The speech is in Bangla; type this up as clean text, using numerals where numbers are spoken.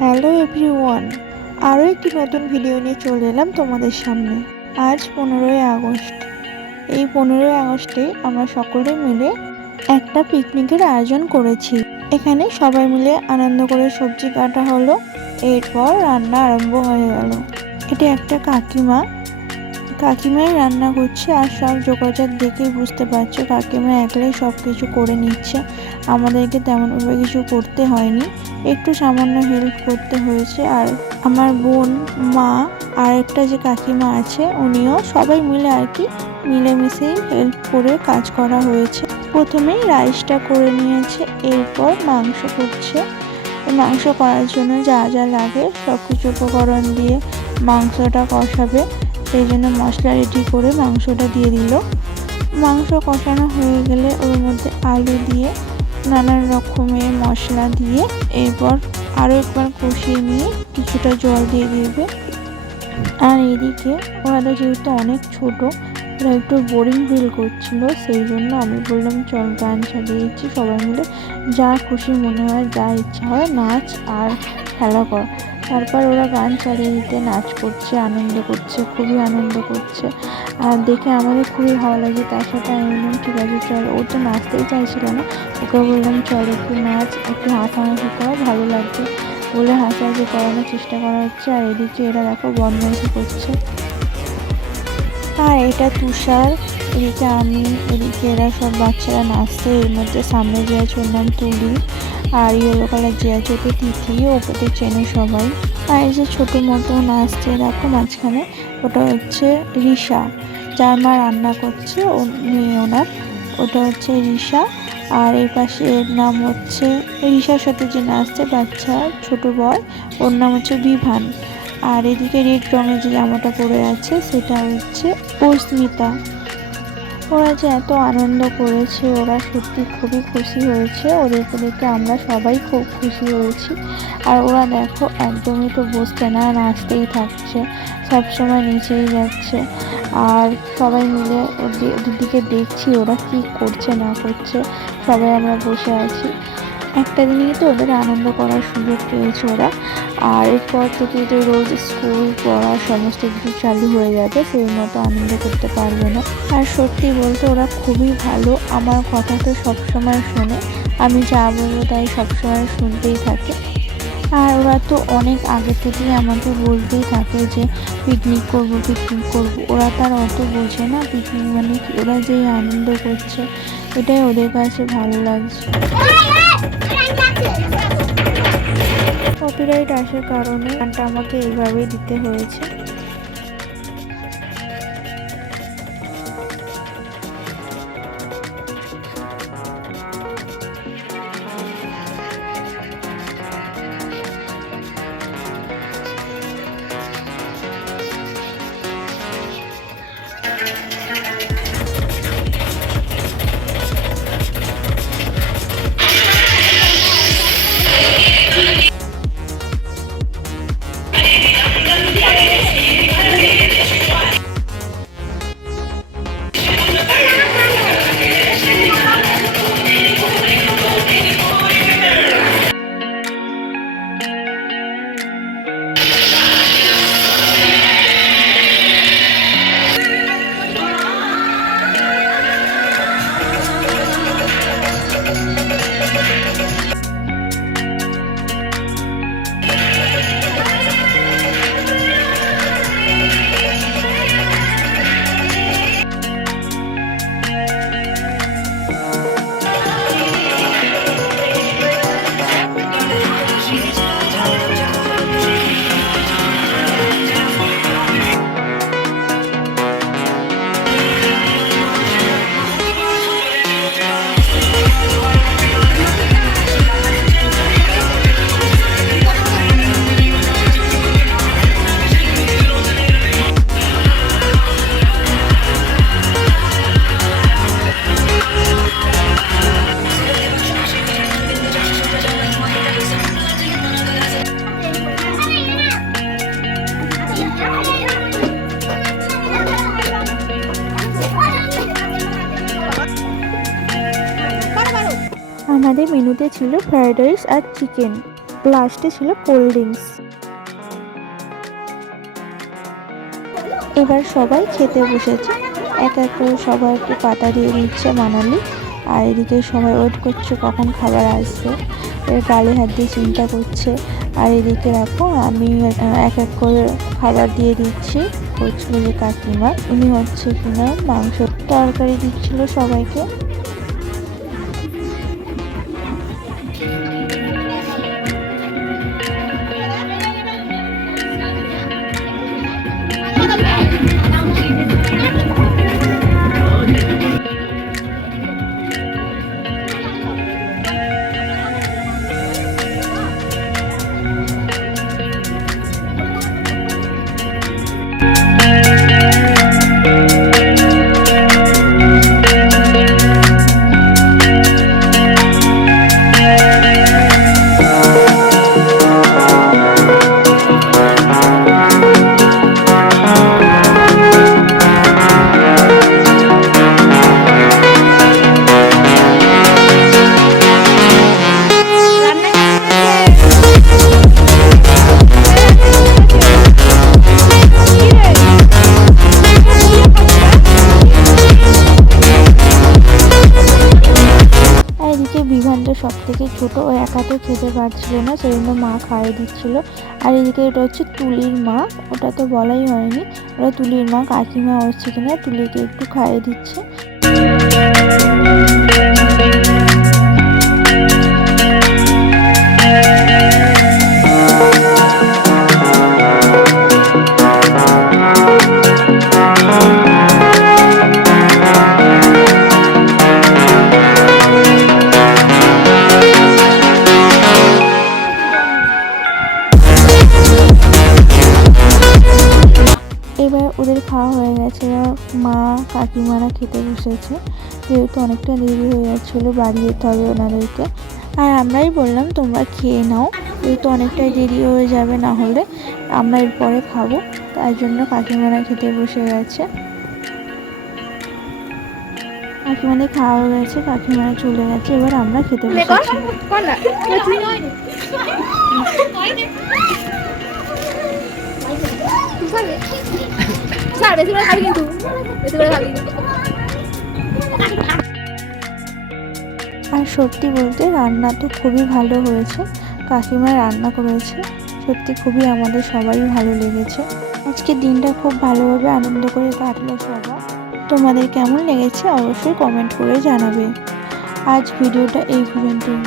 হ্যালো এভরিওয়ান, আরও একটি নতুন ভিডিও নিয়ে চলে এলাম তোমাদের সামনে। আজ 15ই আগস্ট। এই 15ই আগস্টে আমরা সকলে মিলে একটা পিকনিকের আয়োজন করেছি। এখানে সবাই মিলে আনন্দ করে সবজি কাটা হলো, এরপর রান্না আরম্ভ হয়ে গেল। এটা একটা কাকিমাই রান্না করছে, আর সব যোগাযোগ দেখেই বুঝতে পারছো কাকিমা একলাই সব কিছু করে নিচ্ছে। আমাদেরকে তেমনভাবে কিছু করতে হয়নি, একটু সামান্য হেল্প করতে হয়েছে। আর আমার বোন, মা আর একটা যে কাকিমা আছে উনিও, সবাই মিলে আর কি মিলেমিশেই হেল্প করে কাজ করা হয়েছে। প্রথমেই রাইসটা করে নিয়েছে, এরপর মাংস করছে। মাংস করার জন্য যা যা লাগে সব কিছু উপকরণ দিয়ে মাংসটা কষাবে, সেই জন্য মশলা রেডি করে মাংসটা দিয়ে দিল। মাংস কষানো হয়ে গেলে ওর মধ্যে আলু দিয়ে নানান রকমের মশলা দিয়ে এরপর আরও একবার কষিয়ে নিয়ে কিছুটা জল দিয়ে দেবে। আর এদিকে ওরা যেহেতু অনেক ছোট, ওরা একটু বোরিং ফিল করছিল, সেই জন্য আমি বললাম চল গান চালিয়ে দিচ্ছি, সবাই মিলে যা খুশি মনে হয়, যা ইচ্ছা হয় নাচ আর খেলা কর। তারপর ওরা গান চালিয়ে দিতে নাচ করছে, আনন্দ করছে, খুবই আনন্দ করছে। আর দেখে আমাদের খুবই ভালো লাগে। তার সাথে আমি বললাম ঠিক আছে চল, ও তো নাচতেই চাইছিল না, ওকে বললাম চল একটু নাচ, একটু হাসাহাসি কর, ভালো লাগবে বলে হাসাহাসি করানোর চেষ্টা করা হচ্ছে। আর এদিকে এরা দেখো বদমাইশি করছে। আর এটা তুষার, এদিকে আমি, এদিকে এরা সব বাচ্চারা নাচছে। এর মধ্যে সামনে যে আছে ওর নাম তুলি, আর ইয়েলো কালার যে আছে ওকে তিথি, ওকে চেনে সবাই। আর এই যে ছোটো মতো নাচছে দেখো মাঝখানে, ওটা হচ্ছে রিশা, যার মা রান্না করছে, ও মেয়ে ওনার, ওটা হচ্ছে রিশা। আর এই পাশে এর নাম হচ্ছে, রিশার সাথে যে নাচছে বাচ্চা ছোট বয়, ওর নাম হচ্ছে বিভান। আর এদিকে রেড রঙের যে জামাটা পরে আছে সেটা হচ্ছে অস্মিতা। ওরা যে এত আনন্দ করেছে, ওরা সত্যি খুবই খুশি হয়েছে, ওদেরকে দেখে আমরা সবাই খুব খুশি হয়েছি। আর ওরা দেখো একদমই তো বসছে না, নাচতেই থাকছে, সবসময় নিচেই যাচ্ছে। আর সবাই মিলে ওদের দিকে দেখছি ওরা কি করছে না করছে, সবাই আমরা বসে আছি। একটা দিনই তো ওদের আনন্দ করার সুযোগ পেয়েছে ওরা। আর এরপর থেকে তো রোজ স্কুল পড়া সমস্ত কিছু চালু হয়ে যাবে, সেই মতো আনন্দ করতে পারবে না। আর সত্যি বলতে ওরা খুবই ভালো, আমার কথা তো সবসময় শোনে, আমি যা বলবো তাই সবসময় শুনতেই থাকে। আর ওরা তো অনেক আগে থেকেই আমাকে বলতেই থাকে যে পিকনিক করবো পিকনিক করবো। ওরা তার অত বোঝে না পিকনিক মানে কি, ওরা যেই আনন্দ করছে এটাই ওদের কাছে ভালো লাগছে। কপিরাইট আসার কারণে গানটা আমাকে এইভাবেই দিতে হয়েছে। আমাদের মেনুতে ছিল ফ্রাইড রাইস আর চিকেন। লাস্টে ছিল কোল্ড ড্রিঙ্কস। এবার সবাই খেতে বসেছে, এক এক করে সবাইকে পাতা দিয়ে দিচ্ছে মানালি। আর এদিকে সবাই ওয়েট করছে কখন খাবার আসবে, এর গালে হাত দিয়ে চিন্তা করছে। আর এদিকে রাখো আমি এক এক করে খাবার দিয়ে দিচ্ছি। বলছিল যে কাকিমা, উনি হচ্ছে কিনা মাংস তরকারি দিচ্ছিল সবাইকে। বিভানটা সব থেকে ছোটো, ও একা তো খেতে পারছিল না, সেই জন্য মা খাইয়ে দিচ্ছিল। আর এদিকে এটা হচ্ছে তুলির মা, ওটা তো বলাই হয়নি, ওটা তুলির মা কাকিমা হচ্ছে কিনা তুলিকে একটু খাইয়ে দিচ্ছে। এবার ওদের খাওয়া হয়ে গেছে, মা কাকিমারা খেতে বসেছে, যেহেতু অনেকটা দেরি হয়ে যাচ্ছিলো বাড়ি যেতে হবে ওনাদেরকে। আর আমরাই বললাম তোমরা খেয়ে নাও, যেহেতু অনেকটাই দেরি হয়ে যাবে, না হলে আমরা এরপরে খাবো, তার জন্য কাকিমারা খেতে বসে গেছে। কাকিমাদের খাওয়া হয়ে গেছে, কাকিমারা চলে গেছে, এবার আমরা খেতে বসেছি। আর সত্যি বলতে রান্না তো খুবই ভালো হয়েছে, কাকিমা রান্না করেছে, সত্যি খুবই আমাদের সবারই ভালো লেগেছে। আজকে দিনটা খুব ভালোভাবে আনন্দ করে কাটলো সবার। তোমাদের কেমন লেগেছে অবশ্যই কমেন্ট করে জানাবে। আজ ভিডিওটা এই পর্যন্তই।